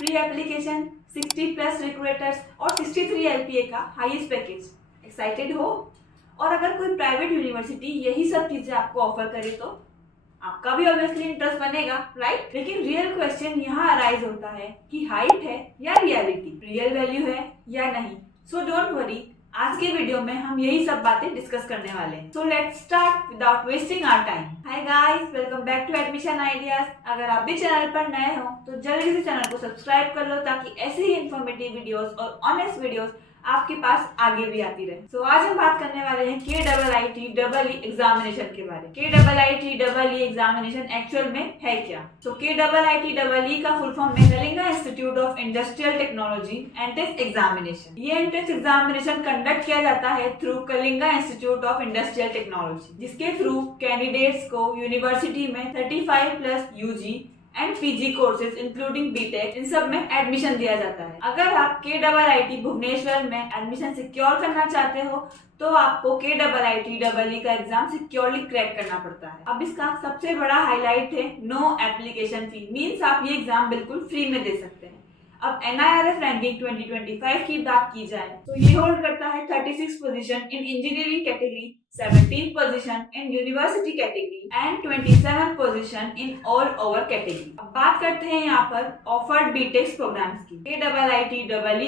Free application, 60 plus recruiters और 63 LPA का highest package. Excited हो? और अगर कोई प्राइवेट यूनिवर्सिटी यही सब चीजें आपको ऑफर करे तो आपका भी ऑब्वियसली इंटरेस्ट बनेगा, राइट? लेकिन रियल क्वेश्चन यहाँ अराइज होता है कि हाइप है या रियलिटी, रियल वैल्यू है या नहीं। सो डोंट वरी, आज के वीडियो में हम यही सब बातें डिस्कस करने वाले हैं। So let's start without wasting our time. Hi guys, welcome back to admission ideas. अगर आप भी चैनल पर नए हो तो जल्दी से चैनल को सब्सक्राइब कर लो ताकि ऐसे ही इंफॉर्मेटिव वीडियोस और ऑनेस्ट वीडियोस आपके पास आगे भी आती रहे। तो आज हम बात करने वाले हैं KIIT एग्जामिनेशन के बारे में। KIIT एग्जामिनेशन एक्चुअल में है क्या? तो KIIT का फुल फॉर्म है Kalinga institute of industrial technology entrance examination. ये एंट्रेंस एग्जामिनेशन कंडक्ट किया जाता है through Kalinga institute of industrial technology, जिसके थ्रू कैंडिडेट्स को यूनिवर्सिटी में 35 plus UG and PG courses including BTech इन सब में एडमिशन दिया जाता है। अगर आप KIIT भुवनेश्वर में एडमिशन सिक्योर करना चाहते हो तो आपको KIIT का एग्जाम सिक्योरली क्रैक करना पड़ता है। अब इसका सबसे बड़ा हाईलाइट है नो एप्लीकेशन फी, मींस आप ये एग्जाम बिल्कुल फ्री में दे सकते हैं। अब NIRF रैंकिंग 2025 की बात की जाए तो ये होल्ड करता है 36 position in engineering category, 17 position in university category and 27 position in all over category. अब बात करते हैं यहाँ पर ऑफर्ड बीटेक प्रोग्राम्स की। KIIT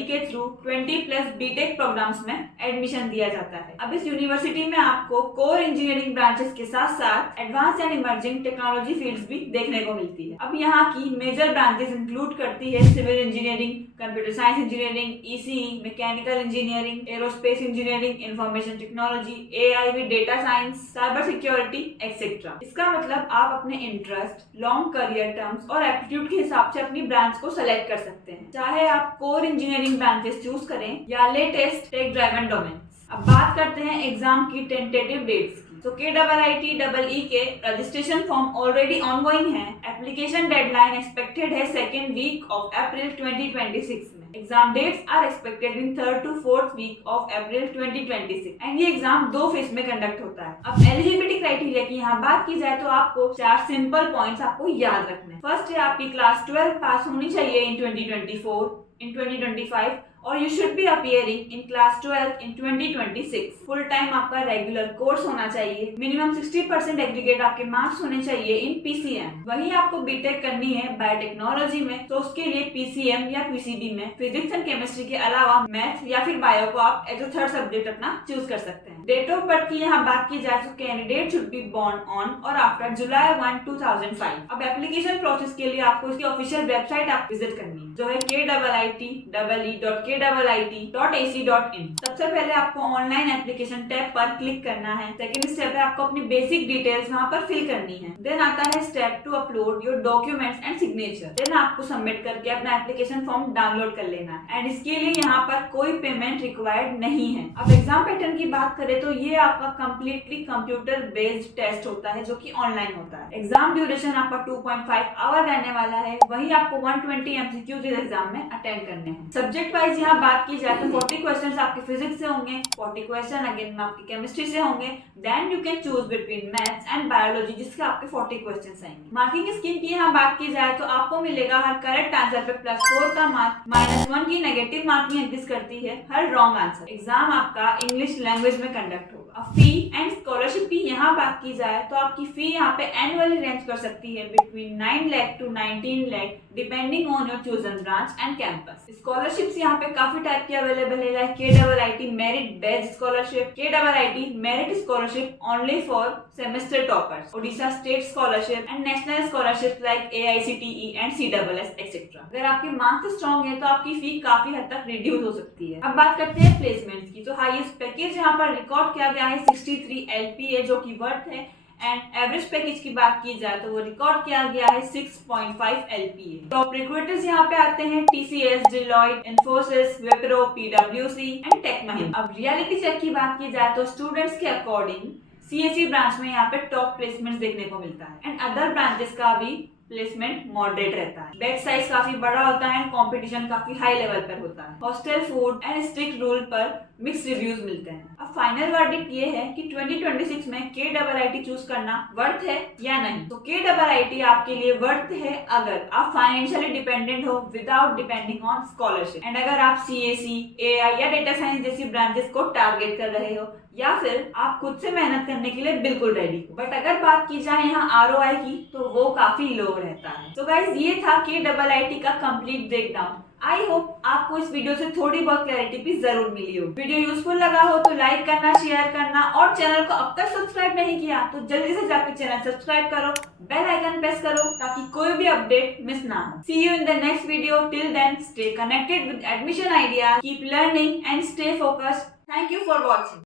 के थ्रू 20 प्लस बीटेक प्रोग्राम्स में एडमिशन दिया जाता है। अब इस यूनिवर्सिटी में आपको कोर इंजीनियरिंग ब्रांचेस के साथ साथ advance and emerging technology fields भी देखने को मिलती है। अब यहाँ की मेजर ब्रांचेस इंक्लूड करती है civil engineering, computer science engineering, ECE, mechanical engineering, aerospace engineering, information technology, AI with data science, cyber security etcetera. इसका मतलब आप अपने इंटरेस्ट, लॉन्ग करियर टर्म्स और एप्टीट्यूड के हिसाब से अपनी ब्रांच को सेलेक्ट कर सकते हैं, चाहे आप कोर इंजीनियरिंग ब्रांचेस चूज करें या लेटेस्ट टेक ड्राइवन डोमेन्स। अब बात करते हैं एग्जाम की टेंटेटिव डेट्स की। तो KIIT के रजिस्ट्रेशन फॉर्म ऑलरेडी ऑनगोइंग है। एप्लीकेशन डेडलाइन एक्सपेक्टेड है 2nd वीक ऑफ अप्रैल 2026 में। Exam dates are expected in 3rd to 4th week of April 2026 and ये एग्जाम 2 फेज में कंडक्ट होता है। अब एलिजिबिलिटी क्राइटेरिया की यहाँ बात की जाए तो आपको 4 सिंपल पॉइंट्स आपको याद रखने हैं। फर्स्ट है आपकी क्लास 12 पास होनी चाहिए इन 2024, इन 2025 और you should be appearing in class 12 in 2026। Full time आपका रेगुलर कोर्स होना चाहिए। मिनिमम 60% एग्रीगेट आपके मार्क्स होने चाहिए इन PCM। वही आपको बीटेक करनी है बायोटेक्नोलॉजी में तो उसके लिए PCM या PCB में फिजिक्स एंड केमिस्ट्री के अलावा मैथ या फिर बायो को आप एज अ 3rd सब्जेक्ट अपना चूज कर सकते हैं। डेट ऑफ बर्थ की यहाँ बात की जाए तो candidate should be born on और आफ्टर जुलाई 1, 2005। अब एप्लीकेशन प्रोसेस के लिए आपको इसकी ऑफिशियल वेबसाइट आप विजिट करनी है जो है KIIT.ac.in। सबसे पहले आपको ऑनलाइन एप्लीकेशन टैब पर क्लिक करना है। सेकंड स्टेप है आपको अपनी बेसिक डिटेल्स वहां पर फिल करनी है। देन आता है step 2 upload your documents and signature. Then आपको सबमिट करके अपना एप्लीकेशन फॉर्म डाउनलोड कर लेना है एंड इसके लिए यहाँ पर कोई पेमेंट रिक्वायर्ड नहीं है। अब एग्जाम पैटर्न की बात करें तो ये आपका कम्प्लीटली कंप्यूटर बेस्ड टेस्ट होता है जो कि ऑनलाइन होता है। एग्जाम ड्यूरेशन आपका 2.5 आवर रहने वाला है। वही आपको 120 MCQs इस एग्जाम में अटेंड करने हैं। सब्जेक्ट वाइज यहाँ बात की जाए तो 40 क्वेश्चंस आपके फिजिक्स से होंगे, 40 क्वेश्चन अगेन आपके केमिस्ट्री से होंगे। Then you can choose between maths and biology जिसके आपके 40 क्वेश्चंस आएंगे। मार्किंग स्कीम की यहाँ बात की जाए तो आपको मिलेगा हर करेक्ट आंसर पे +4 का मार्क, -1 की नेगेटिव मार्किंग एग्जिस्ट करती है हर रॉन्ग आंसर। एग्जाम आपका इंग्लिश लैंग्वेज में कंडक्ट होगा। अब फी एंड स्कॉलरशिप की यहाँ बात की जाए तो आपकी फी यहाँ पे एनुअली रेंज कर सकती है between 9 lakh to 19 lakh depending on your chosen branch and campus. Scholarships यहाँ पे काफी टाइप की अवेलेबल है like KIIT merit based scholarship, KIIT merit scholarship only for semester toppers, Odisha state scholarship and national scholarship like AICTE and CSS etcetera. अगर आपके marks strong है तो आपकी फी काफी हद तक रिड्यूस हो सकती है। अब बात करते हैं प्लेसमेंट्स की। तो हाईएस्ट पैकेज यहाँ पर रिकॉर्ड किया गया है 63 LPA जो की वर्थ है एंड एवरेज पैकेज की बात की जाए तो वो रिकॉर्ड किया गया है 6.5 LPA। टॉप रिक्रूटर्स यहाँ पे आते हैं TCS, Deloitte, Infosys, Wipro, PwC and tech Mahindra. अब रियलिटी चेक की बात की जाए तो स्टूडेंट्स के अकॉर्डिंग CSE ब्रांच में यहाँ पे टॉप प्लेसमेंट्स देखने को मिलता है एंड अदर ब्रांचेस का भी प्लेसमेंट मॉडरेट रहता है, बैच साइज काफी बड़ा होता है, कंपटीशन काफी हाई लेवल पर होता है, hostel food and strict rule पर मिक्स रिव्यूज मिलते हैं। अब फाइनल वर्डिक्ट ये है कि 2026 में KIIT चूज करना वर्थ है या नहीं। तो KIIT आपके लिए वर्थ है अगर आप फाइनेंशियली डिपेंडेंट हो without depending on scholarship, and अगर आप CSE, AI या डेटा साइंस जैसी ब्रांचेस को टारगेट कर रहे हो, या फिर आप खुद से मेहनत करने के लिए बिल्कुल रेडी हो। बट अगर बात की जाए यहाँ ROI की, तो वो काफी लो रहता है। तो गाइज ये था KIIT का कंप्लीट ब्रेकडाउन। आई होप आपको इस वीडियो से थोड़ी बहुत क्लैरिटी भी जरूर मिली हो। वीडियो यूजफुल लगा हो तो लाइक करना, शेयर करना, और चैनल को अब तक सब्सक्राइब नहीं किया तो जल्दी से जाकर चैनल सब्सक्राइब करो, बेल आइकन प्रेस करो ताकि कोई भी अपडेट मिस ना हो। See you in the next video. Till then stay connected with admission ideas, keep learning and stay focused. Thank you for watching.